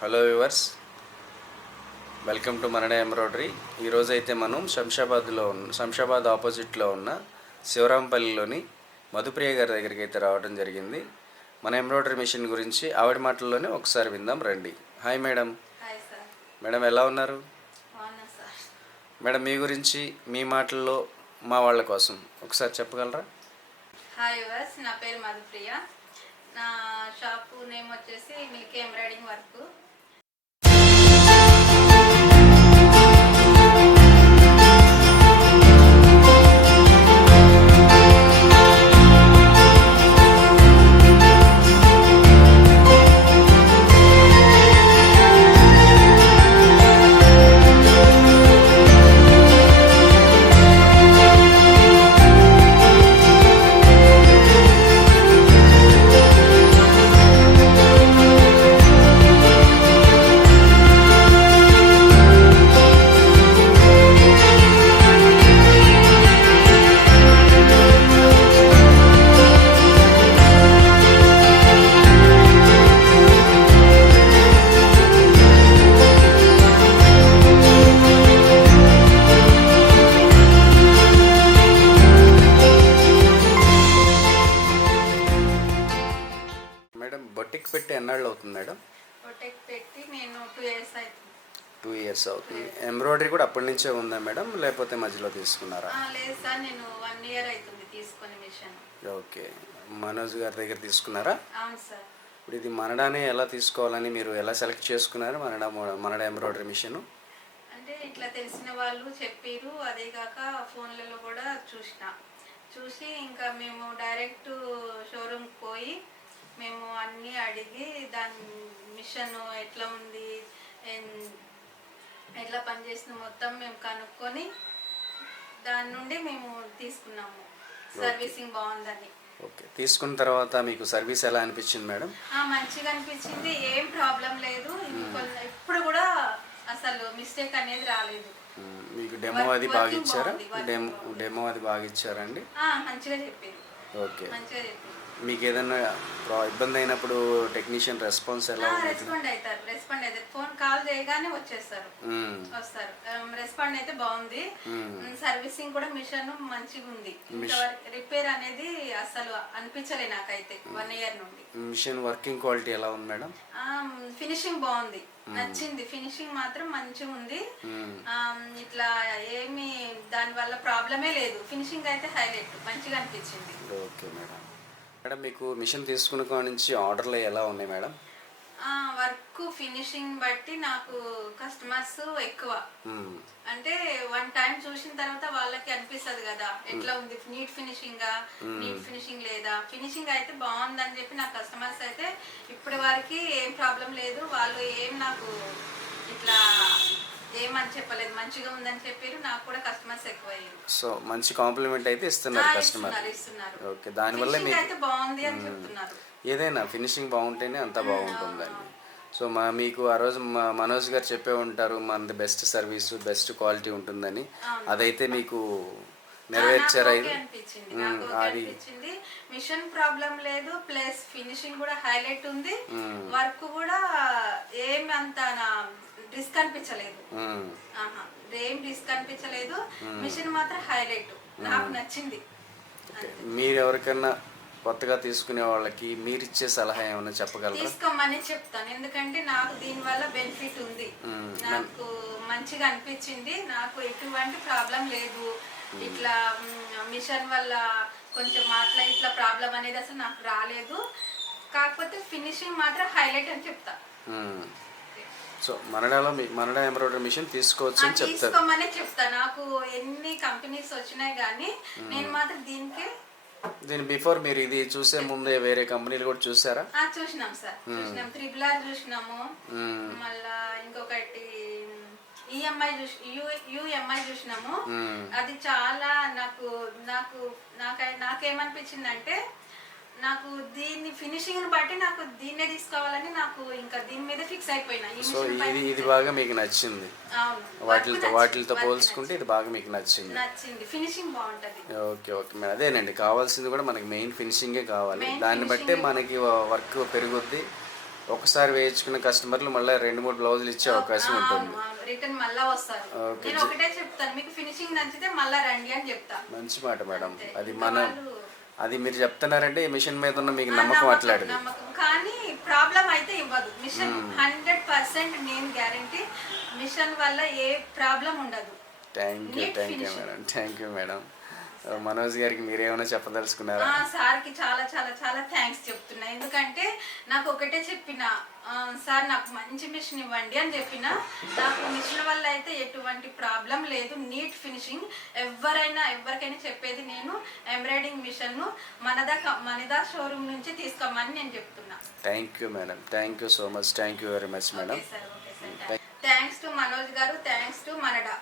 Hello viewers, welcome to మనడే embroidery. ఈరోజు అయితే మనం శంషాబాద్ ఆపోజిట్లో ఉన్న శివరాంపల్లిలోని మధుప్రియ గారి దగ్గరికి అయితే రావడం జరిగింది. మన ఎంబ్రాయిడరీ మిషన్ గురించి ఆవిడ మాటల్లోనే ఒకసారి విందాం రండి. Hi madam. Hi sir. Madam ఎలా ఉన్నారు? బాగున్నా సార్. మేడం మీ గురించి మీ మాటల్లో మా వాళ్ళ కోసం ఒకసారి చెప్పగలరా? హాయ్ వ్యూవర్స్, నా పేరు మధుప్రియ. నా షాపు నేమ్ వచ్చేసి Milky embroidering work. Madam boutique పెట్టి ఎన్నాళ్ళు అవుతుంది మేడం? ప్రొటెక్ట్ పెట్టి నేను 2 years అవుతుంది. 2 years అవుతుంది. ఎంబ్రాయిడరీ కూడా అప్పటి నుంచే ఉందా మేడం, లేకపోతే మధ్యలో తీసుకున్నారా? లేదు సార్, నేను 1 year అవుతుంది తీసుకొని మిషన్. ఓకే, మనోజ్ గారి దగ్గర తీసుకున్నారా? అవును సార్. ఇప్పుడు ఇది మనడానే ఎలా తీసుకోవాలని మీరు ఎలా సెలెక్ట్ చేసుకున్నారు? మనడా ఎంబ్రాయిడరీ మిషన్ అంటే ఇట్లా తెలిసిన వాళ్ళు చెప్పారు. అదే కాక ఫోన్లలో కూడా చూసి ఇంకా మేము డైరెక్ట్ షోరూమ్కి పోయి మేము అన్నీ అడిగి దాని మిషన్ ఎట్లా ఉంది, ఎట్లా పనిచేస్తుంది మొత్తం మేము కనుక్కొని దాని నుండి మేము తీసుకున్నాము. సర్వీసింగ్ బాగుందని. ఓకే, తీసుకున్న తర్వాత మీకు సర్వీస్ ఎలా అనిపించింది మేడం? మంచిగా అనిపించింది, ఏం ప్రాబ్లం లేదు. ఇప్పుడు కూడా అసలు మిస్టేక్ అనేది రాలేదు. మీకు డెమో అది బాగా ఇచ్చారా? డెమో అది బాగా ఇచ్చారండి? మంచిగా చెప్పారు. ఓకే, మంచిగా చెప్పారు. మీకు ఏదైనా ఇబ్బంది అయినప్పుడు టెక్నీషియన్ రెస్పాన్స్ ఎలా ఉంది? రెస్పాండ్ అవుతారు. ఫోన్ కాల్ చేయగానే వస్తారు. రెస్పాండ్ అయితే బాగుంది. సర్వీసింగ్ కూడా మిషన్ మంచిగా ఉంది. రిపేర్ అనేది అసలు అనిపించలే నాకైతే 1 year నుండి. మిషన్ వర్కింగ్ క్వాలిటీ ఎలా ఉంది మేడం? ఫినిషింగ్ బాగుంది, నచ్చింది. ఫినిషింగ్ మాత్రం మంచిగా ఉంది. ఇట్లా ఏమి దాని వల్ల ప్రాబ్లమే లేదు. ఫినిషింగ్ అయితే హైలైట్, మంచిగా అనిపించింది. Okay madam. మేడం మీకు మిషన్ తీసుకున్న కాడ నుంచి ఆర్డర్లు ఎలా ఉన్నాయి మేడం? వర్క్ ఫినిషింగ్ బట్టి నాకు కస్టమర్స్ ఎక్కువ. అంటే 1 time చూసిన తర్వాత వాళ్ళకి అనిపిస్తుంది కదా ఎట్లా ఉంది, నీట్ ఫినిషింగ్ లేదా. ఫినిషింగ్ అయితే బాగుందని చెప్పి నా కస్టమర్స్ అయితే ఇప్పటి వరకు ఏం ప్రాబ్లం లేదు. వాళ్ళు ఏం నాకు ఇట్లా ఏమని చెప్పలేదు, మంచిగా ఉందని చెప్పారు. నాకు కూడా కస్టమర్స్ ఎక్కువ అయ్యారు. సో మంచి కాంప్లిమెంట్ అయితే ఇస్తున్నారు కస్టమర్. ఓకే, దానివల్ల అయితే బాగుంది అని చెప్తున్నారు. ఏదైనా ఫినిషింగ్ బాగుంటేనే అంతా బాగుంటుందండి. సో మీకు ఆ రోజు మనోజ్ గారు చెప్పే ఉంటారు మనది బెస్ట్ సర్వీస్, బెస్ట్ క్వాలిటీ ఉంటుందని. అదైతే మీకు నెరవేర్చారా? అది మిషన్ ప్రాబ్లం లేదు, ప్లస్ ఫినిషింగ్ కూడా హైలైట్ ఉంది. వర్క్ కూడా ఏమి అంత రిస్క్ అనిపించలేదు. ఏం రిస్క్ అనిపించలేదు. మిషన్ మాత్రం హైలైట్, నాకు నచ్చింది. మీరు ఎవరికన్నా కొత్తగా తీసుకునే వాళ్ళకి మీరు ఇచ్చే సలహా ఏమైనా చెప్పగలరా? తీసుకోమని చెప్తాను, ఎందుకంటే నాకు దీని వల్ల బెనిఫిట్ ఉంది. నాకు మంచిగా అనిపించింది. నాకు ఎటువంటి ప్రాబ్లం లేదు. ఇట్లా మిషన్ వల్ల కొంచెం ఇట్లా ప్రాబ్లం అనేది అసలు నాకు రాలేదు. కాకపోతే ఫినిషింగ్ మాత్రం హైలైట్ అని చెప్తా. సో మనడా ఎంబ్రాయిడరీ మిషన్ తీసుకోవచ్చు అని చెప్తారు. తీసుకోమని చెప్తా. నాకు ఎన్ని కంపెనీస్ వచ్చినాయి కానీ నేను మాత్రం దీని బిఫోర్ మీరు ఇది చూసే ముందే వేరే కంపెనీలు కూడా చూసారా? చూసినాం సార్, చూసినాం. త్రిబుల్ చూసినాము. మళ్ళా ఇంకొకటి యుఎంఐ చూసినాము. అది చాలా నాకేమనిపించింది అంటే నాకు దీన్ని ఫినిషింగ్ బట్టి నాకు దీన్నే తీసుకోవాలని నాకు ఇంకా దీని మీద ఫిక్స్ అయిపోయినా. సో ఇది బాగా మీకు నచ్చింది? వాటితో పోల్చుకుంటే ఇది బాగా మీకు నచ్చింది. ఫినిషింగ్ బాగుంటది. ఓకే మేడం, అదేనండి కావాల్సింది కూడా మనకి మెయిన్ ఫినిషింగే కావాలి. దాన్ని బట్టే మనకి వర్క్ పెరుగుద్ది, ఒకసారి వేయించుకున్న కస్టమర్లు మళ్ళీ 2-3 బ్లౌజులు ఇచ్చే అవకాశం ఉంటుంది. రిటర్న్ మళ్ళా వస్తారు. ఓకే. నేను ఒకటే చెప్తాను, మీకు ఫినిషింగ్ నచ్చితే మళ్ళా రండి అని చెప్తా. మంచి మాట మేడం. అంతే. అది ఇంకా మనం వాళ్ళు- అది మీరు చెప్తున్నారంటే ఈ మిషన్ మీద ఉన్న మీకు నమ్మకం అట్లాంటిది. నమ్మకం. కానీ ప్రాబ్లం అయితే ఇవ్వదు మిషన్. 100% నేను గ్యారంటీ, మిషన్ వల్ల ఏ ప్రాబ్లం ఉండదు. Thank you madam. Thank you madam. Manoj గారికి మీరేమైనా చెప్పదలుచుకున్నారా? సార్కి చాలా చాలా చాలా థ్యాంక్స్ చెప్తున్నా. ఎందుకంటే నాకు ఒకటే చెప్పిన, సార్ నాకు మంచి మిషన్ ఇవ్వండి అని చెప్పిన. నాకు మిషన్ వల్ల అయితే ఎటువంటి ప్రాబ్లం లేదు, నీట్ ఫినిషింగ్. ఎవరికైనా చెప్పేది నేను, ఎంబ్రాయిడింగ్ మిషన్ మనదా షోరూమ్ నుంచి తీసుకోమని నేను చెప్తున్నా. Thank you madam. Thank you so much. Thank you very much madam. Okay sir. Thanks to Manoj గారు, థ్యాంక్స్ టు మనడా.